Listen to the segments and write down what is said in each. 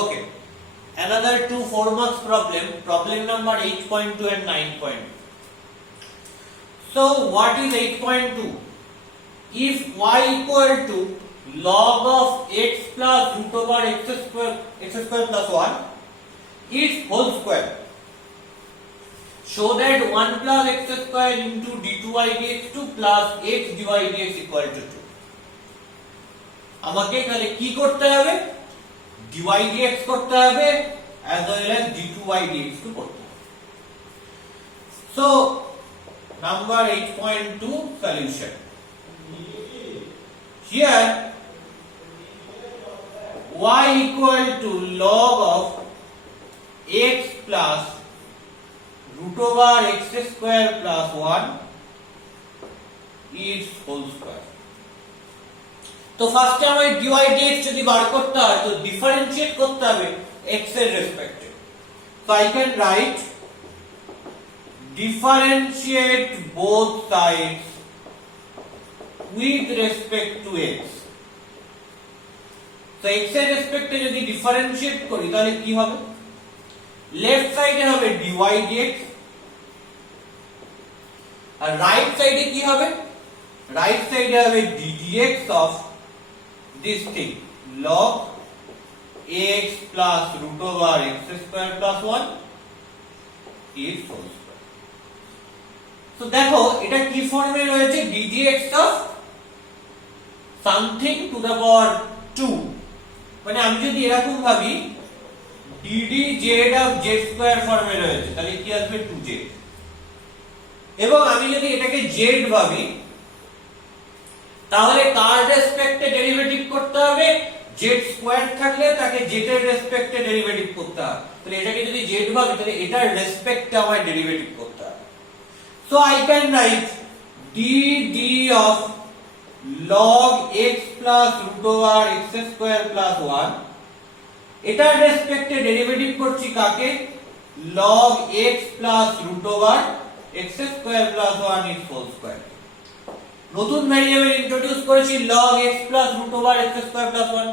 Okay. Another two 4 marks problem number 8.2 and 9.2. So what is 8.2? If y equal to log of x plus root over x square plus 1 is whole square, show that 1 plus x square into d2y dx2 plus x dy dx equal to 2. আমাকে তাহলে কি করতে হবে? dy dx করতে হবে as well as d2y dx করতে হবে. So number 8.2 solution. Here y equal to log of x plus root over x square plus 1 is whole square. তো ফার্স্টে আমায় dy dx যদি বার করতে হয় তো ডিফারেন্সিয়েট করতে হবে x এর রেসপেক্টে. So I can write differentiate both sides with respect to x. So x এর রেসপেক্টে যদি ডিফারেন্সিয়েট করি তাহলে কি হবে? লেফট সাইডে হবে dy dx আর রাইট সাইডে কি হবে? রাইট সাইডে হবে ddx of this thing log x plus root over x square plus 1 is whole square. So দেখো এটা কি ফর্মে রয়েছে? ddx of something to the power 2. মানে আমি যদি এরকম ভাবি ddz of z square ফর্মে রয়েছে তাহলে কি আসবে 2z, এবং আমি যদি এটাকে z ভাবি তাহলে কার রেসপেক্টে ডেরিভেটিভ করতে হবে? z স্কয়ার থাকলে তাকে z এর রেসপেক্টে ডেরিভেটিভ করতে হবে. তাহলে এটাকে যদি z ভাবি তাহলে এটার রেসপেক্টে আমায় ডেরিভেটিভ করতে হবে. So I can write dd of log x plus root over x square plus 1, এটার রেসপেক্টে ডেরিভেটিভ করছি কাকে? log x plus root over x square plus 1 is whole square. নতুন ভেরিয়েবল ইন্ট্রোডিউস করেছি log x plus root over x square plus 1.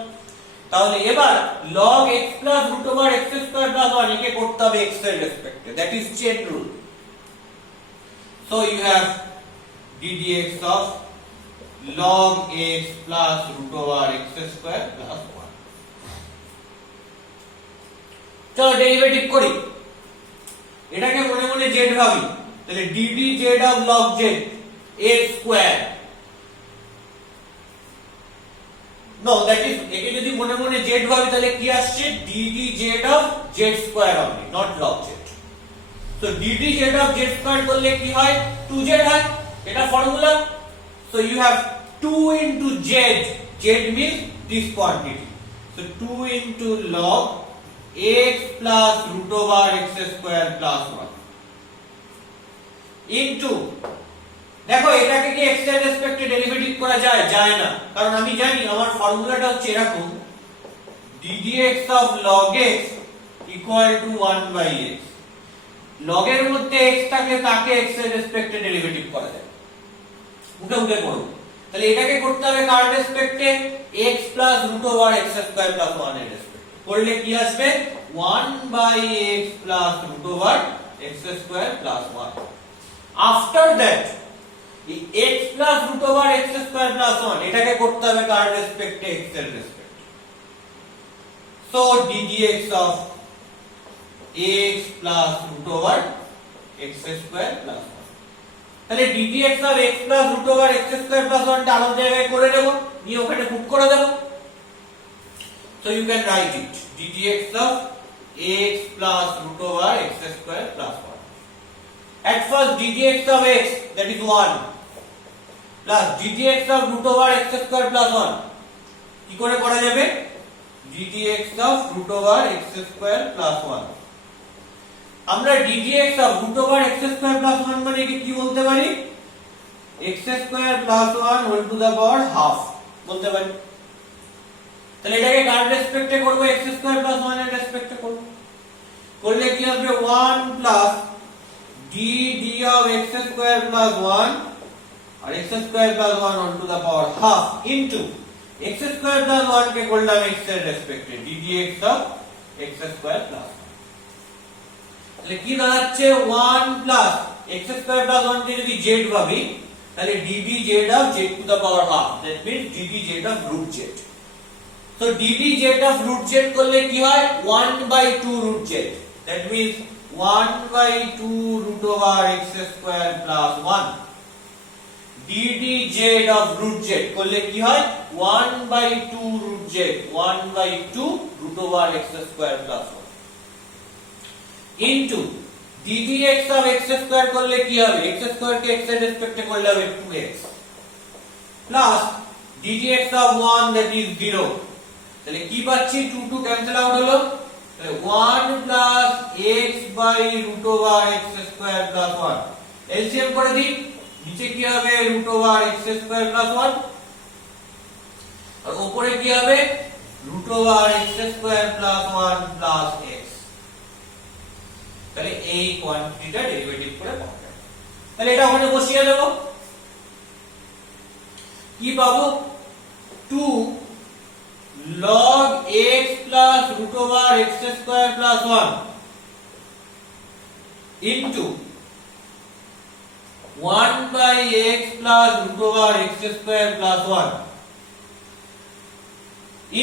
তাহলে এবার log x plus root over x square plus 1 একে করতে হবে x এর রেসপেক্টে. That is chain rule. So you have ddx of log x plus root over x square plus 1. চলো derivative করি. এটাকে মনে মনে z ভাবি. তাহলে ddz of log z x square. No, that is একে যদি মনে মনে z ভাবি তাহলে কি আসছে? ddz of z square only, not log z. So ddz of z square করলে কি হয়? 2z হয়. এটা formula. So you have 2 into z. Z means this quantity. So 2 into log x plus root over x square plus 1 into, দেখো এটাকে কি x এর রেসপেক্টে ডেরিভেটিভ করা যায়? যায় না, কারণ আমি জানি আমার ফর্মুলাটা হচ্ছে এরকম ddx of log x equal to 1 by x. log এর মধ্যে x থাকলে তাকে x এর রেসপেক্টে ডেরিভেটিভ করা যায়. মুখে মুখে করব. তাহলে এটাকে করতে হবে কার রেসপেক্টে? x plus root over x square plus 1 এর রেসপেক্টে. করলে কি আসবে? 1 by x plus root over x square plus 1. After that x plus root over x square plus 1 এটাকে করতে হবে কার রেসপেক্টে? x এর রেসপেক্টে. So ddx of x plus root over x square plus 1. তাহলে ddx of x plus root over x square plus 1 টা আলাদা জায়গায় করে দেব, নিয়ে ওখানে পুট করে দেব. So you can write it ddx of x plus root over x square plus 1. At first ddx of x, that is 1, plus ddx of root over x square plus 1. কি করে করা যাবে? ddx of root over x square plus 1. আমরা ddx of root over x square plus 1 মানে কি বলতে পারি? x square plus 1 whole to the power half বলতে পারি. তাহলে এটাকে কার রেসপেক্টে করব? x square plus 1 এর রেসপেক্টে করব. করলে কি হবে? 1 plus dd of x square plus 1 R x square plus 1 whole to the power half into x square plus 1 কে করলাম x এর রেসপেক্টে ddx of x square plus তাহলে কি দাঁড়াচ্ছে 1 প্লাস x স্কয়ার প্লাস 1 কে যদি z ভাবি তাহলে dbz of z to the power half, that means dbz of root z. So dbz of root z করলে কি হয় 1 by 2 root z, that means 1 by 2 root over x square plus 1. ddz of root z করলে কি হয় 1 by 2 root z, 1 by 2 root over x square plus 1 into ddx of x square করলে কি হবে x square কে x এর রেসপেক্টে করলে হবে 2x plus ddx of 1 that is 0 তাহলে কি পাচ্ছি 2 2 ক্যান্সেল আউট হলো তাহলে 1 plus x by root over x square plus 1 LCM করে দিই নিচে কি হবে root over x square plus 1 আর উপরে কি হবে root over x square plus 1 plus x তাহলে এই কোয়ান্টিটিটা ডেরিভেটিভ করে পাবো তাহলে এটা ওখানে বসিয়ে দেব কি পাবো 2 log x plus root over x square plus 1 into 1 by x plus root over x square plus 1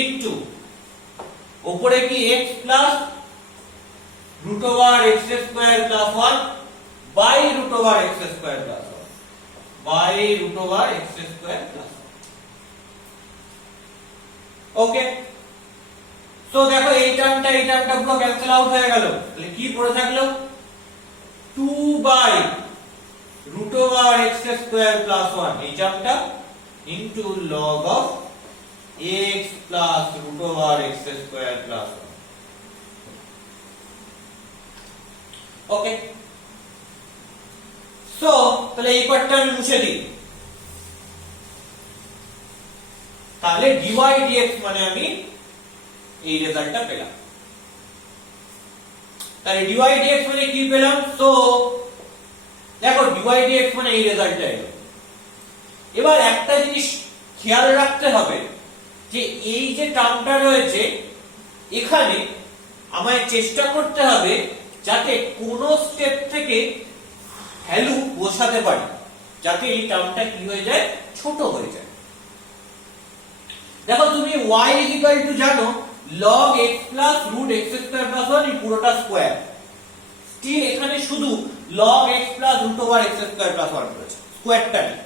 into উপরে কি x plus root over x square plus 1 by root over x square plus 1 by root over x square plus 1 okay so দেখো এই টার্মটা পুরো cancel out হয়ে গেল তাহলে কি পড়ে থাকলো 2 by root over x square plus 1 এই টার্মটা into log of x plus root over x square plus 1 okay so তাহলে এই পার্টটা আমি মুছে দিই তাহলে dy dx মানে আমি এই রেজাল্টটা পেলাম তাহলে dy dx মানে কি পেলাম সো দেখো dy dx মানে এই রেজাল্টটা এলো এবার একটা জিনিস খেয়াল রাখতে হবে যে এই যে টার্মটা রয়েছে এখানে আমায় চেষ্টা করতে হবে যাতে কোন স্টেপ থেকে ভ্যালু বসাতে পারি যাতে এই টার্মটা কি হয়ে যায় ছোট হয়ে যায় দেখো তুমি y জানো log x plus root x square plus 1 এই পুরোটা স্কয়ার স্টিল এখানে শুধু log x plus root over x square plus 1 রয়েছে স্কয়ারটা নেই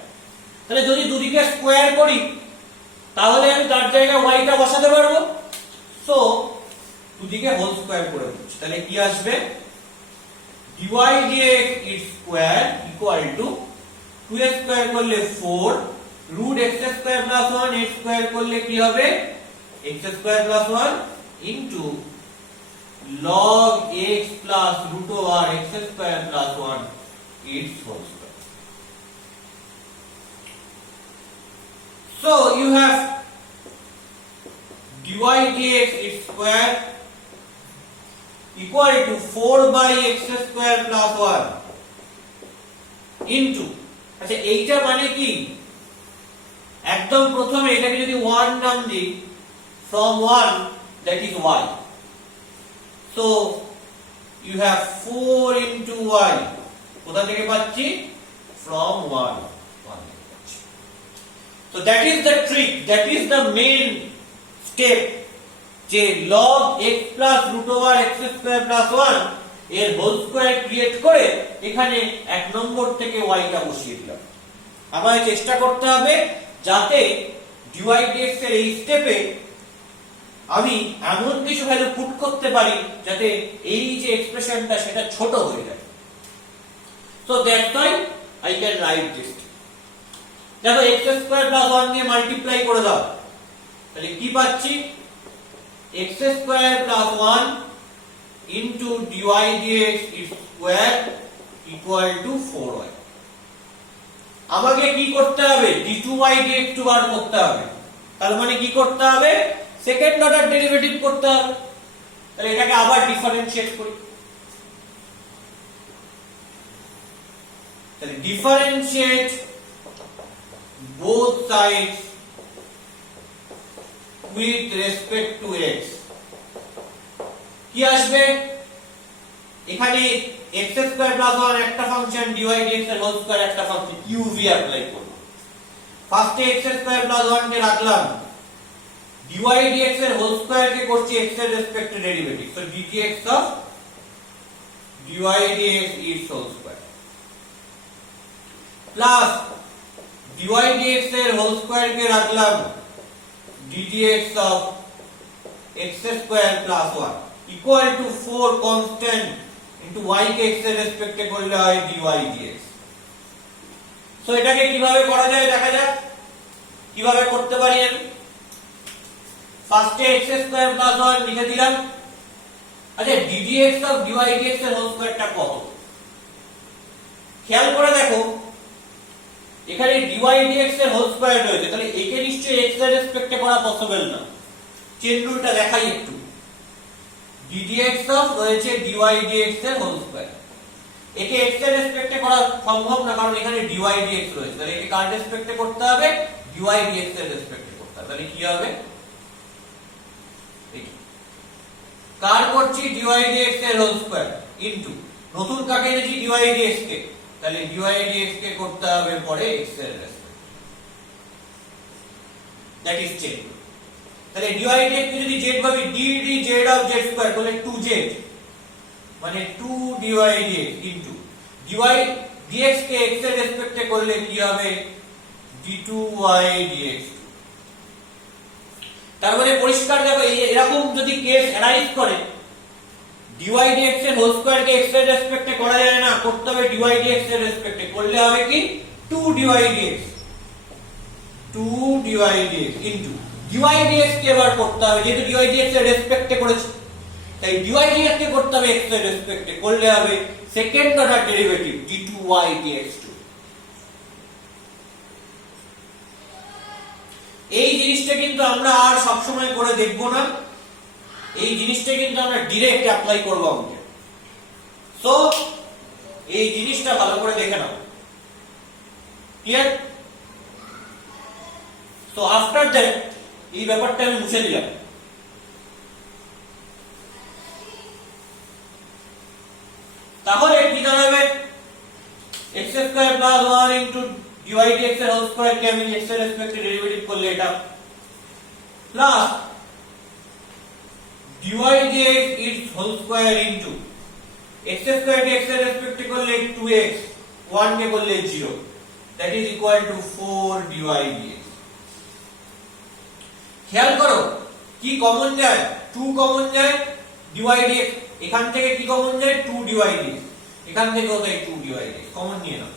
তাহলে যদি দুদিকে স্কয়ার করি তাহলে আমি তার জায়গায় y টা বসাতে পারবো সো দুদিকে হোল স্কয়ার করে দিচ্ছি তাহলে কি আসবে dy dx its square equal to 2x square করলে 4 root x square plus 1 x square করলে কি হবে x square plus 1 into log x plus root over x square plus 1 its whole square. So you have dy dx its square equal to 4 by x square plus 1 into আচ্ছা এইটা মানে কি একদম প্রথমে এটাকে যদি 1 নাম দিই from 1 that is y so you have 4 into y কোথা থেকে পাচ্ছি from 1 so that is the trick that is the main step যে log x plus root over x square plus 1 এর হোল স্কয়ার ক্রিয়েট করে এখানে এক নম্বর থেকে y টা বসিয়ে দিলাম আমায় চেষ্টা করতে হবে যাতে dy dx এর এই স্টেপে আমি এমন কিছু ভ্যালু পুট করতে পারি যাতে এই যে এক্সপ্রেশনটা সেটা ছোট হয়ে যায় so that's why I can write this দেখো x স্কয়ার প্লাস 1 দিয়ে মাল্টিপ্লাই করে দাও তাহলে কি পাচ্ছি x square plus 1 into dy dx its square equal to 4y আমাকে কি করতে হবে d2y dx বার করতে হবে তার মানে কি করতে হবে সেকেন্ড অর্ডার ডেরিভেটিভ করতে হবে তাহলে এটাকে আবার ডিফারেন্সিয়েট করি তাহলে differentiate both sides with respect to x কি আসবে এখানে x স্কয়ার প্লাস 1 একটা ফাংশন dy dx এর হোল স্কয়ার একটা ফাংশন uv অ্যাপ্লাই করব ফার্স্টে x স্কয়ার প্লাস 1 কে রাখলাম dy dx এর হোল স্কয়ার কে করছি x এর রেসপেক্টে derivative so dx of dy dx is whole square plus dy dx এর হোল স্কয়ার কে রাখলাম ddx of x square plus 1 equal to 4 constant into y K x এর রেসপেক্টে করলে হয় dy dx সো এটাকে কিভাবে করা যায় দেখা যাক কিভাবে করতে পারি আমি ফার্স্টে x স্কয়ার প্লাস 1 লিখে দিলাম আচ্ছা ddx of dy dx এর হোল স্কয়ারটা কত খেয়াল করে দেখো এখানে dy dx এর হোল স্কয়ার রয়েছে তাহলে একে নিশ্চয়ই x এর রেসপেক্টে করা পসিবল না চেন রুলটা দেখাই একটু ddx of রয়েছে dy dx এর হোল স্কয়ার একে x এর রেসপেক্টে করা সম্ভব না কারণ এখানে dy dx রয়েছে তাহলে একে কার রেসপেক্টে করতে হবে dy dx এর রেসপেক্টে করতে হবে তাহলে কি হবে কার করছি dy dx এর হোল স্কয়ার ইনটু নতুন কাকে এনেছি dy dx কে তাহলে dy dx কে করতে হবে পরে x এর রেসপেক্ট দ্যাট ইজ চেন তাহলে dy dx কে যদি z ভাবি d z of z square বলে 2z মানে 2 dy dx into dy dx কে x এর রেসপেক্টে করলে কি হবে d2y dx তার মানে পরিষ্কার দেখো এরকম যদি কেস অ্যারাইজ করে dy dx এর হোল স্কয়ার কে x এর রেসপেক্টে করা যায় না করতে হবে dy dx এর রেসপেক্টে করলে হবে কি 2 dy dx 2 dy dx into dy dx কে এবার করতে হবে যেহেতু dy dx এর রেসপেক্টে করেছি তাই dy dx কে করতে হবে x এর রেসপেক্টে করলে হবে second order derivative d2y dx2 এই জিনিসটা কিন্তু আমরা আর সব সময় করে দেখব না এই জিনিসটা কিন্তু আমরা ডাইরেক্ট অ্যাপ্লাই করব অঙ্কে সো এই জিনিসটা ভালো করে দেখে নাও ক্লিয়ার সো আফটার দ্যাট এই ব্যাপারটা আমি মুছে দিলাম তাহলে কি দাঁড়াবে x square plus 1 into dy dx এর হোল স্কয়ার কে আমি x এর রেসপেক্টে ডেরিভেটিভ করলে এটা plus dy dx is whole square into x square কে x এর রেসপেক্টে করলে 2x 1 কে করলে 0 that is equal to 4 dy dx খেয়াল করো কি কমন যায় 2 কমন যায় dy dx এখান থেকে কি কমন যায় 2 dy dx এখান থেকে হবে 2 dy dx কমন নিয়ে নাও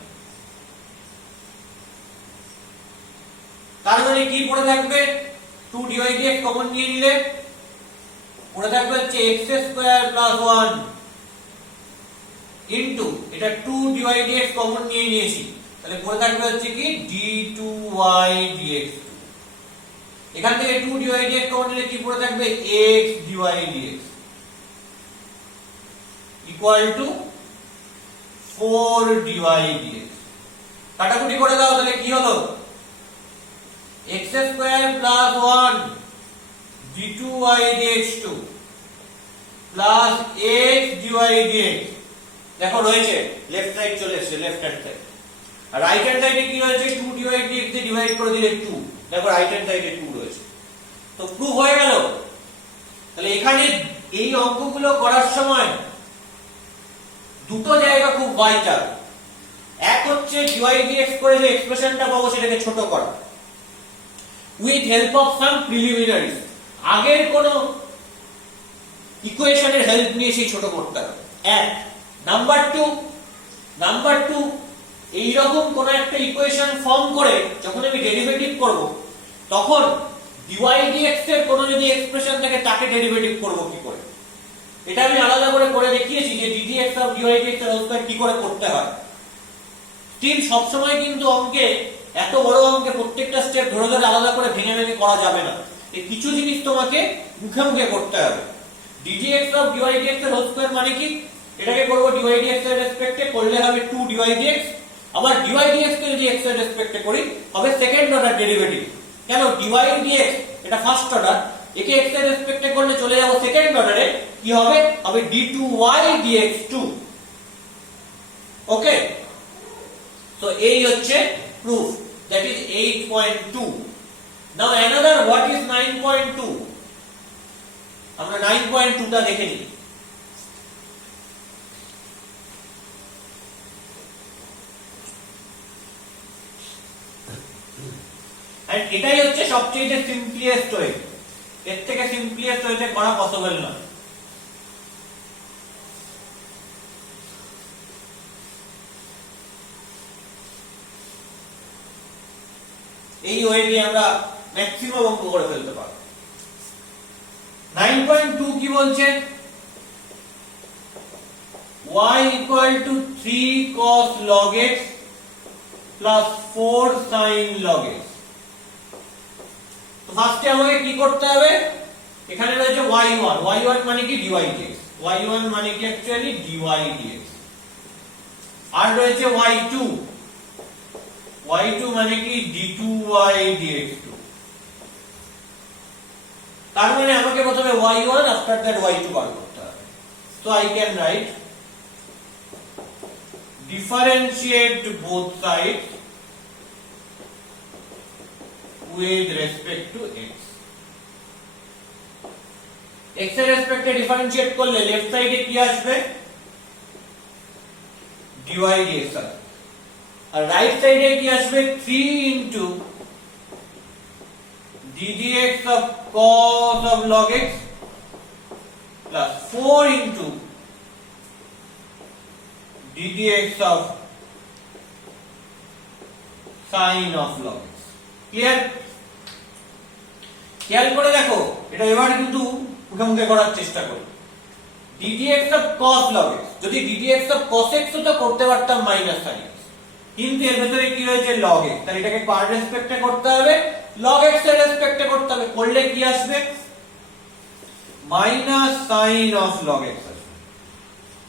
তার মানে কি পড়ে থাকবে 2 dy dx কমন নিয়ে নিলে পড়ে থাকবে হচ্ছে x স্কয়ার প্লাস 1 ইনটু এটা 2 dy dx কমন নিয়ে নিয়েছি তাহলে পড়ে থাকবে হচ্ছে কি d2y dx এখান থেকে 2 dy dx কমন নিলে কি পড়ে থাকবে x dy dx equal to 4 dy dx কাটাকুটি করে দাও তাহলে কি হলো x square plus 1 d2y dx2 plus x dy dx দেখো রয়েছে লেফট সাইড চলে এসেছে লেফট হ্যান্ড সাইড আর রাইট হ্যান্ড সাইডে কি রয়েছে 2 dy dx দিয়ে ডিভাইড করে দিলে 2 দেখো রাইট হ্যান্ড সাইডে 2 রয়েছে তো প্রুফ হয়ে গেল তাহলে এখানে এই অঙ্কগুলো করার সময় দুটো জায়গা খুব ভাইটাল এক হচ্ছে dy dx করে যে এক্সপ্রেশনটা পাবো সেটাকে ছোট করা with help of some preliminaries আগের কোন ইকুয়েশনের হেল্প নিয়ে সেই ছোট করতে হবে এক নাম্বার 2 এই রকম কোন একটা ইকুয়েশন ফর্ম করে যখন আমি ডেরিভেটিভ করব তখন dy dx এর কোন যদি এক্সপ্রেশন থাকে তাকে ডেরিভেটিভ করব কি করে এটা আমি আলাদা করে দেখিয়েছি যে ddx অফ dy dx এর হোল স্কয়ার কি করে করতে হয় স্টিল সব সময় কিন্তু অঙ্কে এত বড় অঙ্কে প্রত্যেকটা স্টেপ ধরে ধরে আলাদা করে ভেঙে করা যাবে না এই কিছু জিনিস তোমাকে মুখে মুখে করতে হবে ddx অফ dy dx এর হোল স্কয়ার মানে কি এটাকে করব dy dx এর রেসপেক্টে করলে হবে 2 dy dx আবার dy dx কে যদি x এর রেসপেক্টে করি হবে সেকেন্ড অর্ডার ডেরিভেটিভ কেন dy dx এটা ফার্স্ট অর্ডার একে x এর রেসপেক্টে করলে চলে যাব সেকেন্ড অর্ডারে, কি হবে হবে d2y dx2। ওকে, so এই হচ্ছে proof, that is 8.2. now another, what is 9.2? আমরা 9.2 টা দেখে নিই। and এটাই হচ্ছে সবচেয়ে সিম্পলিয়েস্ট ওয়ে, এর থেকে সিম্পলিয়েস্ট ওয়েতে করা পসিবল না। এই ওয়ে দিয়ে আমরা ম্যাক্সিমাম অঙ্ক করে ফেলতে পারব। 9.2 কি বলছে? y equal to 3 cos log x plus 4 sin log x। তো ফার্স্টে আমাকে কি করতে হবে, এখানে রয়েছে y1, y1 মানে কি dy dx, y1 মানে কি অ্যাকচুয়ালি dy dx, আর রয়েছে y2, y2 মানে কি d2y dx2। তার মানে আমাকে প্রথমে y1 after that y2 বার করতে হবে। so I can write differentiate both sides with respect to x। x এর রেসপেক্টে ডিফারেন্সিয়েট করলে লেফট সাইডে কি আসবে, dy dx আসবে, আর রাইট সাইডে কি আসবে, 3 into d dx of cos of log x plus 4 into d dx of sin of log x। Clear? খেয়াল করে দেখো, এটা এবার কিন্তু মুখে মুখে করার চেষ্টা করো। d dx of cos log x, যদি d dx of cos x তো করতে পারতাম মাইনাস sin x, কিন্তু এর ভেতরে কি রয়েছে log x, তাহলে এটাকে কার রেসপেক্টে করতে হবে, log x এর রেসপেক্টে করতে হবে। করলে কি আসবে, minus sin of log x আসবে।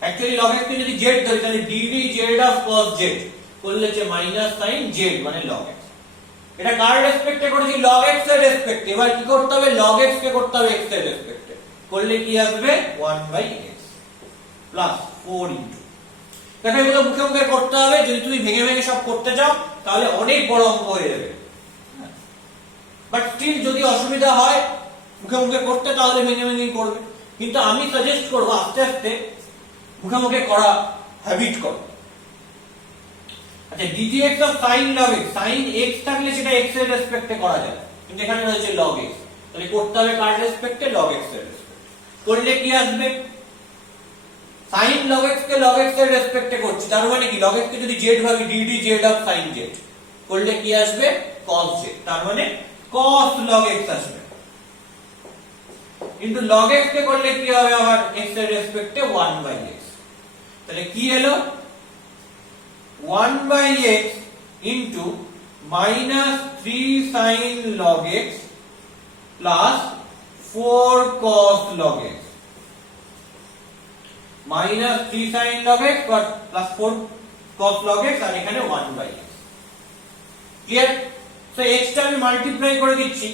অ্যাকচুয়ালি log x কে যদি z ধরি তাহলে ddz of cos z করলে যে মাইনাস sin z মানে log x। এটা কার রেসপেক্টে করেছি, log x এর রেসপেক্টে। এবার কি করতে হবে, log x কে করতে হবে x এর রেসপেক্টে। করলে কি আসবে, 1/x প্লাস 4 ইনটু, দেখো এগুলো মুখে মুখে করতে হবে। যদি তুমি ভেঙে ভেঙে সব করতে চাও তাহলে অনেক বড় অঙ্ক হয়ে যাবে, বাট স্টিল যদি অসুবিধা হয় মুখে মুখে করতে তাহলে ভেঙে ভেঙেই করবে। কিন্তু আমি সাজেস্ট করব আস্তে আস্তে মুখে মুখে করা হ্যাবিট করো। আচ্ছা, ddx of sin log x, sin x থাকলে সেটা x এর রেসপেক্টে করা যায়, কিন্তু এখানে রয়েছে log x, তাহলে করতে হবে কার রেসপেক্টে, log x এর রেসপেক্টে। করলে কি আসবে, sin log x কে log x এর রেসপেক্টে করছি, তার মানে কি log x কে যদি z ভাবি ddz of sin z, করলে কি আসবে, cos z, তার মানে cos log x আসবে। কিন্তু log x কে করলে কি হবে, আবার x এর রেসপেক্টে 1/x, তাহলে কি এলো, 1/x into minus 3 sin log x plus 4 cos log x, minus 3 sin log x plus 4 cos log x, আর এখানে 1/x। ক্লিয়ার? সো x টা আমি মাল্টিপ্লাই করে দিচ্ছি,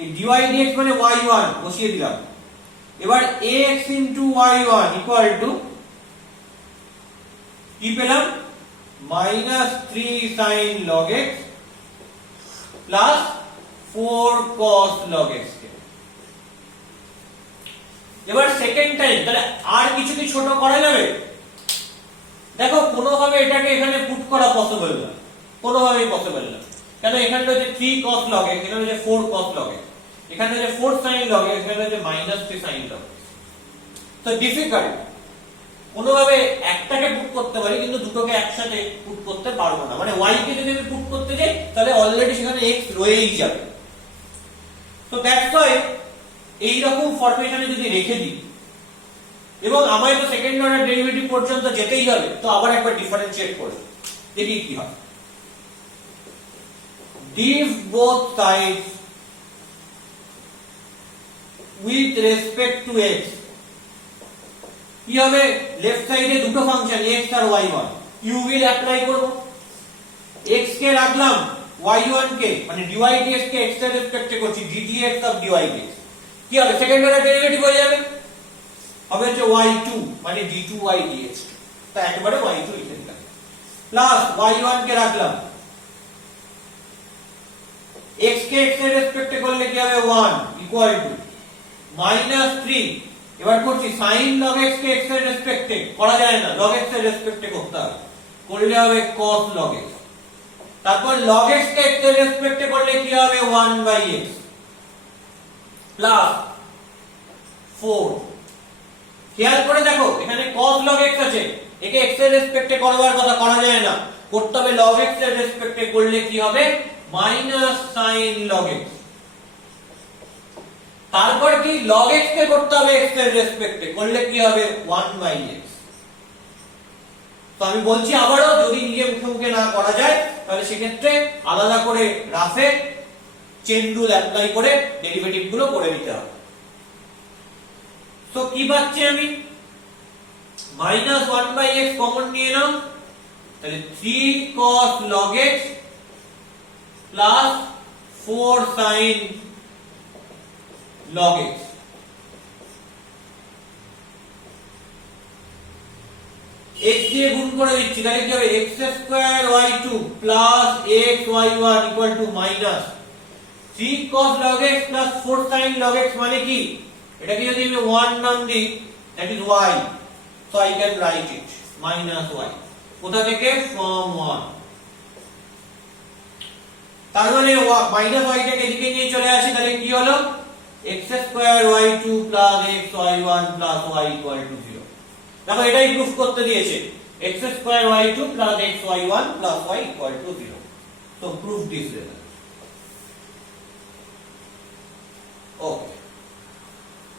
এই dy dx মানে y1 বসিয়ে দিলাম। এবার ax into y1 equal to কি পেলাম, minus 3 sin log x plus 4 cos log x। এবার সেকেন্ড টাইম, তাহলে আর কিছু কি ছোট করা যাবে? দেখো কোনোভাবে এটাকে এখানে পুট করা পসিবল না, কোনোভাবেই পসিবল না। কেন, এখানে রয়েছে 3 cos log x, এখানে রয়েছে 4 cos log x, এখানে রয়েছে 4 sin log x, এখানে রয়েছে minus 3 sin log x। তো ডিফিকাল্ট, কোনোভাবে একটাকে পুট করতে পারি কিন্তু দুটোকে একসাথে পুট করতে পারবো না। মানে y কে যদি আমি পুট করতে যাই তাহলে অলরেডি সেখানে x রয়েই যাবে। তো দ্যাটস হোয়াই এই রকম ফরমেশনে যদি রেখে দিই, এবং আমায় তো সেকেন্ড অর্ডার ডেরিভেটিভ পর্যন্ত যেতেই হবে, তো আবার একবার ডিফারেন্সিয়েট করব, দেখি কি হয়। div both sides with respect to x, কি হবে, লেফট সাইডে দুটো ফাংশন x আর y1, u will অ্যাপ্লাই করব। x কে রাখলাম, y1 কে মানে dy dx কে x এর রেসপেক্টে করছি, ddx of dy dx, কি হবে সেকেন্ড অর্ডার ডেরিভেটিভ হয়ে যাবে, হবে হচ্ছে y2 মানে d2y dx, তো একবারে y2 লিখে দিলাম প্লাস y1 কে রাখলাম, x কে x এর রেসপেক্টে করলে কি হবে 1 ইকুয়াল টু মাইনাস 3, এবার করছি sin log x কে x এর রেসপেক্টে করা যায় না, log x এর রেসপেক্টে করতে হবে, করলে হবে cos log x, তারপর log x কে x এর রেসপেক্টে করলে কি হবে 1/x প্লাস 4, খেয়াল করে দেখো এখানে cos log x আছে, একে x এর রেসপেক্টে করবার কথা, করা যায় না, করতে হবে log x এর রেসপেক্টে করলে কি হবে মাইনাস sin log x, তারপর কি log x কে করতে হবে x এর রেসপেক্টে করলে কি হবে 1/x। তো আমি বলছি আবারও, যদি নিজে মুখে মুখে না করা যায় তাহলে সেক্ষেত্রে আলাদা করে রাফে চেন রুল অ্যাপ্লাই করে ডেরিভেটিভ গুলো করে নিতে হবে। তো কি পাচ্ছি আমি, মাইনাস 1/x কমন নিয়ে নাও, তাহলে 3 cos log x plus 4 sin log x, x দিয়ে গুণ করে দিচ্ছি, তাহলে কি হবে x square y2 plus x y1 equal to minus 3 cos log x plus 4 sin log x মানে কি, এটাকে যদি আমি 1 নাম দিই that is y, so I can write it minus y, কোথা থেকে from 1, তার মানে মাইনাস y টাকে এদিকে নিয়ে চলে আসি, তাহলে কি হলো x square y2 plus x y1 plus y equal to 0। দেখো এটাই প্রুফ করতে দিয়েছে, x square y2 plus x y1 plus y equal to 0, so prove this result। Okay.